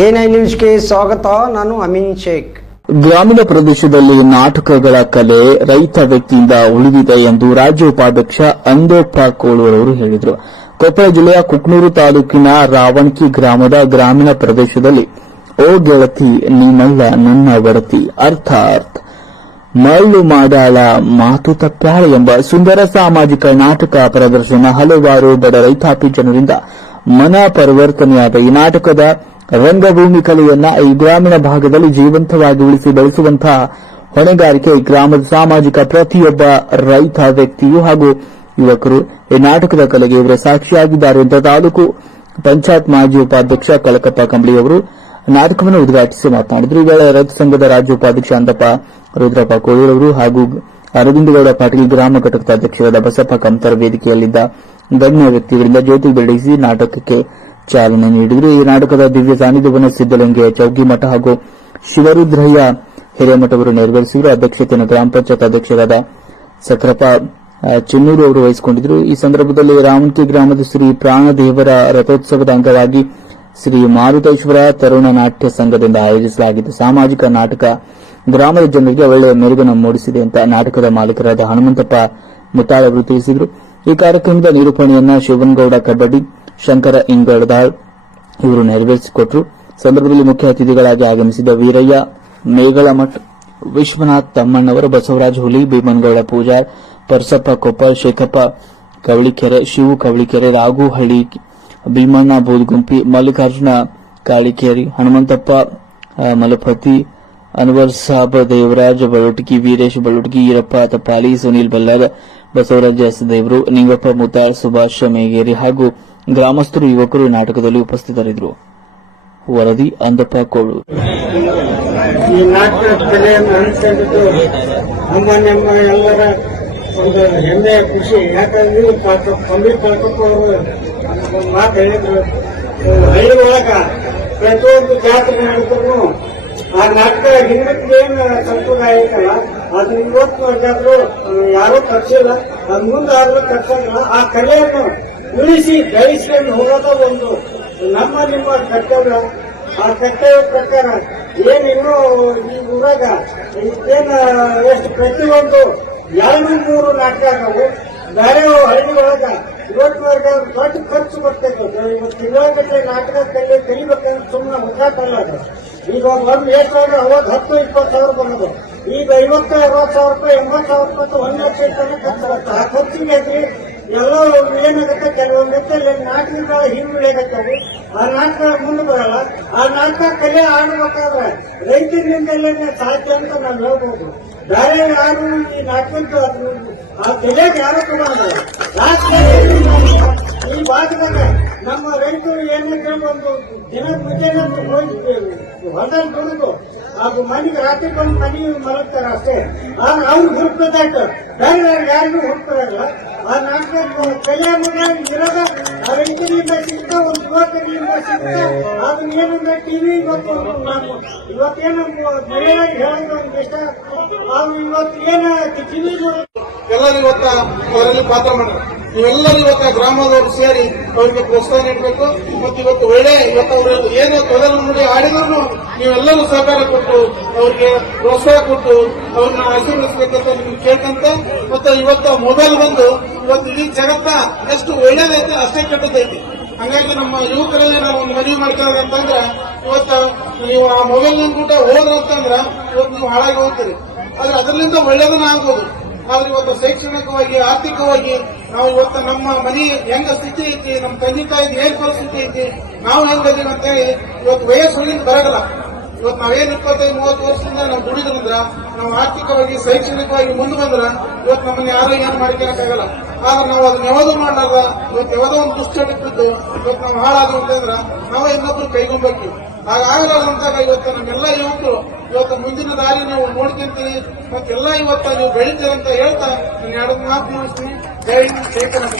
ಎನೈ ನ್ಯೂಸ್ಗೆ ಸ್ವಾಗತ, ನಾನು ಅಮೀನ್ ಶೇಖ್. ಗ್ರಾಮೀಣ ಪ್ರದೇಶದಲ್ಲಿ ನಾಟಕಗಳ ಕಲೆ ರೈತ ವ್ಯಕ್ತಿಯಿಂದ ಉಳಿದಿದೆ ಎಂದು ರಾಜ್ಯ ಉಪಾಧ್ಯಕ್ಷ ಅಂದೋಪ್ಪ ಅವರು ಹೇಳಿದರು. ಕೊಪ್ಪಳ ಜಿಲ್ಲೆಯ ಕುಕ್ನೂರು ತಾಲೂಕಿನ ರಾವಣಕಿ ಗ್ರಾಮದ ಗ್ರಾಮೀಣ ಪ್ರದೇಶದಲ್ಲಿ, ಓ ಗೆಳತಿ ನಿನ್ನಲ್ಲ ನನ್ನ ಒಡತಿ ಅರ್ಥಾತ್ ಮರಳು ಮಾಡಾಳ ಮಾತು ತಪ್ಪಾಳ ಎಂಬ ಸುಂದರ ಸಾಮಾಜಿಕ ನಾಟಕ ಪ್ರದರ್ಶನ ಹಲವಾರು ಬಡ ರೈತಾಪಿ ಜನರಿಂದ ಮನ ಪರಿವರ್ತನೆಯಾದ ಈ ನಾಟಕದ ರಂಗಭೂಮಿ ಕಲೆಯನ್ನ ಈ ಗ್ರಾಮೀಣ ಭಾಗದಲ್ಲಿ ಜೀವಂತವಾಗಿ ಉಳಿಸಿ ಬೆಳೆಸುವಂತಹ ಹೊಣೆಗಾರಿಕೆ ಗ್ರಾಮದ ಸಾಮಾಜಿಕ ಪ್ರತಿಯೊಬ್ಬ ರೈತ ವ್ಯಕ್ತಿಯು ಹಾಗೂ ಯುವಕರು ಈ ನಾಟಕದ ಕಲೆಗೆ ಇವರ ಸಾಕ್ಷಿಯಾಗಿದ್ದಾರೆ ಅಂತ ತಾಲೂಕು ಪಂಚಾಯತ್ ಮಾಜಿ ಉಪಾಧ್ಯಕ್ಷ ಕಳಕಪ್ಪ ಕಂಬಳಿಯವರು ನಾಟಕವನ್ನು ಉದ್ಘಾಟಿಸಿ ಮಾತನಾಡಿದರು. ಈ ವೇಳೆ ರೈತ ಸಂಘದ ರಾಜ್ಯ ಉಪಾಧ್ಯಕ್ಷ ಅಂದಪ್ಪ ರುದ್ರಪ್ಪ ಅವರು ಹಾಗೂ ಅರವಿಂದಗೌಡ ಪಾಟೀಲ್ ಗ್ರಾಮ ಘಟಕದ ಅಧ್ಯಕ್ಷರಾದ ಬಸಪ್ಪ ಕಂತರ ವೇದಿಕೆಯಲ್ಲಿದ್ದ ಗಣ್ಯ ವ್ಯಕ್ತಿಗಳಿಂದ ಜ್ಯೋತಿ ಬೆಳಗಿಸಿ ನಾಟಕಕ್ಕೆ ಚಾಲನೆ ನೀಡಿದರು. ಈ ನಾಟಕದ ದಿವ್ಯ ಸಾನ್ನಿಧ್ಯವನ್ನು ಸಿದ್ದಲಿಂಗೆ ಚೌಕಿಮಠ ಹಾಗೂ ಶಿವರುದ್ರಯ್ಯ ಹಿರೇಮಠವರು ನೆರವೇರಿಸಿದರು. ಅಧ್ಯಕ್ಷತೆಯನ್ನು ಗ್ರಾಮ ಪಂಚಾಯತ್ ಅಧ್ಯಕ್ಷರಾದ ಸಕ್ರಪ್ಪ ಚಿನ್ನೂರು ಅವರು ವಹಿಸಿಕೊಂಡಿದ್ದರು ಈ ಸಂದರ್ಭದಲ್ಲಿ ರಾಮಂತಿ ಗ್ರಾಮದ ಶ್ರೀ ಪ್ರಾಣದೇವರ ರಥೋತ್ಸವದ ಅಂಗವಾಗಿ ಶ್ರೀ ಮಾರುತೇಶ್ವರ ತರುಣ ನಾಟ್ಯ ಸಂಘದಿಂದ ಆಯೋಜಿಸಲಾಗಿದ್ದ ಸಾಮಾಜಿಕ ನಾಟಕ ಗ್ರಾಮದ ಜನರಿಗೆ ಒಳ್ಳೆಯ ಮೆರುಗನ್ನು ಮೂಡಿಸಿದೆ ಅಂತ ನಾಟಕದ ಮಾಲೀಕರಾದ ಹನುಮಂತಪ್ಪ ಮುತ್ತಾಳ ಅವರು ತಿಳಿಸಿದರು. ಈ ಕಾರ್ಯಕ್ರಮದ ನಿರೂಪಣೆಯನ್ನ ಶಿವನಗೌಡ ಕಬಡ್ಡಿ ಶಂಕರ ಇಂಗಳದಾಳ್ ಇವರು ನೆರವೇರಿಸಿಕೊಟ್ರು. ಸಂದರ್ಭದಲ್ಲಿ ಮುಖ್ಯ ಅತಿಥಿಗಳಾಗಿ ಆಗಮಿಸಿದ ವೀರಯ್ಯ ಮೇಗಳಮಠ್ ವಿಶ್ವನಾಥ್ ತಮ್ಮಣ್ಣವರು, ಬಸವರಾಜ ಹುಲಿ, ಭೀಮನಗೌಡ ಪೂಜಾರ್, ಪರಸಪ್ಪ ಕೊಪ್ಪಲ್, ಶೇಖಪ್ಪ ಕವಳಿಕೆರೆ, ಶಿವು ಕವಳಿಕೆರೆ, ರಾಘುಹಳ್ಳಿ, ಭೀಮಣ್ಣ ಬೋದ್ಗುಂಪಿ, ಮಲ್ಲಿಕಾರ್ಜುನ ಕಾಳಿಕೇರಿ, ಹನುಮಂತಪ್ಪ ಮಲಪತಿ, ಅನ್ವರ್ ಸಾಬ್ ದೇವರಾಜ್ ಬಳುಟಗಿ ವೀರೇಶ್ ಬಳುಟಗಿ ಈರಪ್ಪ ತಪ್ಪಾಲಿ ಸುನೀಲ್ ಬಲ್ಲಾರ್ ಬಸವರಾಜ ದೇವರು, ನಿಂಗಪ್ಪ ಮುತಾಳ್, ಸುಭಾಷ್ ಮೇಗೇರಿ ಹಾಗೂ ಗ್ರಾಮಸ್ಥರು, ಯುವಕರು ನಾಟಕದಲ್ಲಿ ಉಪಸ್ಥಿತರಿದ್ದರು. ವರದಿ, ಅಂದಪ್ಪ ಕೋಳು ಈ ನಾಟಕ ಕಲೆಯನ್ನು ಅನುಸರಿಸಿದ್ದು ನಮ್ಮ ನಮ್ಮ ಎಲ್ಲರ ಒಂದು ಹೆಮ್ಮೆಯ ಖುಷಿ. ಯಾಕಂದ್ರೆ ಕಂಬಿ ಪಾಕಪ್ಪ ಅವರು ಮಾತು ಹೇಳಿದ್ರು. ಹಳ್ಳಿ ಒಳಗ ಪ್ರತಿಯೊಂದು ಜಾತ್ರೆ ನಡೆದ್ರು ಆ ನಾಟಕ ಹಿಂದಕ್ಕೇನು ಸಂಪ್ರದಾಯ ಐತಲ್ಲ ಅದನ್ನ ಇವತ್ತು ಯಾರೂ ಕಟ್ಸಿಲ್ಲ ಅದ್ ಮುಂದಾದ್ರೂ ಕಟ್ಸಂಗಿಲ್ಲ ಆ ಕಲೆಯನ್ನು ಉಳಿಸಿ ಬೆಳೆಸ್ಕೊಂಡು ಹೋಗೋದು ಒಂದು ನಮ್ಮ ನಿಮ್ಮ ಕರ್ತವ್ಯ. ಆ ಕರ್ತವ್ಯ ಪ್ರಕಾರ ಏನಿನ್ನೂ ಈ ಊರಾಗ ಇದೇನ ಎಷ್ಟು ಪ್ರತಿಯೊಂದು ಎರಡು ಮೂರು ನಾಟಕ ಆಗವು ಬೇರೆ ಹಳ್ಳಿ ಒಳಗ ವರ್ಗ ದೊಡ್ಡ ಖರ್ಚು ಬರ್ತೈತೆ. ಇವತ್ತು ತಿಂಗಳಗಟ್ಟಲೆ ನಾಟಕ ಕಲಿ ಕಲಿಬೇಕಂದ್ರೆ ಸುಮ್ಮನೆ ಮುಖಾಟಲ್ಲ ಅದು ಈಗ ಒಂದು ಎಷ್ಟು ಸಾವಿರ ಅವಾಗ ಹತ್ತು, ಇಪ್ಪತ್ತು ಸಾವಿರ ಬರೋದು. ಈಗ ಐವತ್ತು, ಅರವತ್ತು ಸಾವಿರ ರೂಪಾಯಿ, ಎಂಬತ್ತು ಸಾವಿರ ರೂಪಾಯಿ, ಒಂದು ಲಕ್ಷ ಖರ್ಚು ಬರುತ್ತೆ. ಆ ಖರ್ಚಿಗೆ ಎಲ್ಲ ಏನಾಗುತ್ತೆ? ಕೆಲವೊಂದು ನಾಟಕಗಳ ಹಿಂದುಳಿಯಾಗತ್ತವು ಆ ನಾಟಕ ಮುಂದೆ ಬರಲ್ಲ. ಆ ನಾಟಕ ಕಲೆ ಆಡಬೇಕಾದ್ರೆ ರೈತರಿಂದಲೇ ಸಾಧ್ಯ ಅಂತ ನಾನು ಹೇಳ್ಬೋದು. ಬೇರೆ ಯಾರು ಈ ನಾಟಕದ ಆ ಕಲೆಗೆ ಯಾರು ತಗೊಂಡಲ್ಲ. ಈ ಭಾಗದಾಗ ನಮ್ಮ ರೈತರು ಏನಂದ್ರೆ ಒಂದು ದಿನ ಮುಂಜಾನೆ ಹೋಗಿ ಹೊಲದಲ್ಲಿ ದುಡಿದು ಅದು ಮನೆಗೆ ರಾತ್ರಿ ಬಂದು ಮನೆಗೆ ಮಲಗ್ತಾರೆ ಅಷ್ಟೇ. ಆದ್ರೆ ಅವ್ರು ಹುಡುಕದಾಯ್ತು ಬೇರೆ ಬೇರೆ ಯಾರಿಗೂ ಹುಡುಕ್ತಾರಲ್ಲ ಆ ನಾಟಕ ಅನ್ನೋದು ಇರೋದ ಆ ರೈತರಿಂದ ಸಿಗ್ತ, ಒಂದು ಯುವಕರಿಂದ ಸಿಗ್ತ. ಅದನ್ನ ಏನಂದ್ರೆ ಟಿವಿ ಇವತ್ತು ನಾವು ಇವತ್ತೇನು ಮನೆಯಾಗಿ ಹೇಳೋದು ಒಂದು ಇಷ್ಟ. ಅವ್ರು ಇವತ್ತು ಏನ ಟಿವಿ ಎಲ್ಲರೂ ಇವತ್ತ ಅವರಲ್ಲಿ ಪಾತ್ರ ಮಾಡ್ತಾರೆ ನೀವೆಲ್ಲರೂ ಇವತ್ತು ಗ್ರಾಮದವರು ಸೇರಿ ಅವರಿಗೆ ಪ್ರೋತ್ಸಾಹ ನೀಡಬೇಕು. ಮತ್ತು ಇವತ್ತು ಒಳ್ಳೆ ಇವತ್ತು ಅವರು ಏನು ತೊದಲು ನೋಡಿ ಆಡಿದ್ರು, ನೀವೆಲ್ಲರೂ ಸಹಕಾರ ಕೊಟ್ಟು ಅವರಿಗೆ ಪ್ರೋತ್ಸಾಹ ಕೊಟ್ಟು ಅವ್ರನ್ನ ಆಶೀರ್ವಿಸಬೇಕಂತ ನಿಮ್ಗೆ ಕೇಳ್ಕಂತ ಮತ್ತು ಇವತ್ತು ಮೊದಲು ಬಂದು ಇವತ್ತು ಇಡೀ ಜಗತ್ತ ಎಷ್ಟು ಒಳ್ಳೇದೈತೆ ಅಷ್ಟೇ ಕೆಟ್ಟದೈತಿ ಹಂಗಾಗಿ ನಮ್ಮ ಯುವಕರಲ್ಲಿ ನಾವು ಒಂದು ಮನವಿ ಮಾಡ್ಕೊಳ್ಳೋದು ಅಂತಂದ್ರೆ, ಇವತ್ತು ನೀವು ಆ ಮೊಬೈಲ್ ಕೂಡ ಹೋದ್ರ ಅಂತಂದ್ರೆ ಇವತ್ತು ನೀವು ಹಾಳಾಗಿ ಹೋಗ್ತೀರಿ. ಆದ್ರೆ ಅದರಿಂದ ಒಳ್ಳೇದನ್ನ ಆಗ್ಬೋದು. ಆದ್ರೆ ಇವತ್ತು ಶೈಕ್ಷಣಿಕವಾಗಿ, ಆರ್ಥಿಕವಾಗಿ ನಾವು ಇವತ್ತು ನಮ್ಮ ಮನೆ ಹೆಂಗ ಸ್ಥಿತಿ ಐತಿ, ನಮ್ಮ ತಂದೆ ತಾಯಿ ಏನ್ ಪರಿಸ್ಥಿತಿ ಐತಿ, ನಾವು ಹೆಂಗದೀವಿ ಅಂತ ಇವತ್ತು ವಯಸ್ಸು ಬರಗಲ್ಲ ಇವತ್ತು ನಾವೇನ್ ಇಪ್ಪತ್ತೈದು, ಮೂವತ್ತು ವರ್ಷದಿಂದ ನಾವು ದುಡಿದ್ರಂದ್ರ, ನಾವು ಆರ್ಥಿಕವಾಗಿ, ಶೈಕ್ಷಣಿಕವಾಗಿ ಮುಂದೆ ಬಂದ್ರ, ಇವತ್ತು ನಮ್ಮನ್ನ ಯಾರು ಏನು ಮಾಡ್ಕೊಳಕ್ಕಾಗಲ್ಲ. ಆದ್ರೆ ನಾವು ಅದನ್ನ ಯಾವುದೋ ಮಾಡಲ್ಲ ಇವತ್ತು ಯಾವುದೋ ಒಂದು ದುಷ್ಟ ಬಿದ್ದು, ಇವತ್ತು ನಾವು ಹಾಳಾದ್ರು ಅಂತಂದ್ರ, ನಾವೇ ಇನ್ನೊಬ್ರು ಕೈಗೊಂಬೇಕು ಹಾಗಾಗಲಾರ್ದಂತಾಗ ಇವತ್ತು ನಮ್ಮೆಲ್ಲ ಯುವಕರು, ಇವತ್ತು ಮುಂದಿನ ದಾರಿ ನಾವು ನೋಡ್ಕೊಂತೀವಿ, ಮತ್ತೆಲ್ಲ ಇವತ್ತು ನೀವು ಬೆಳಿತೀರಂತ ಹೇಳ್ತಾ, ನಾನು ಎರಡು ಮಾತು ಮುಗಿಸ್ತೀನಿ. Nee, zeker.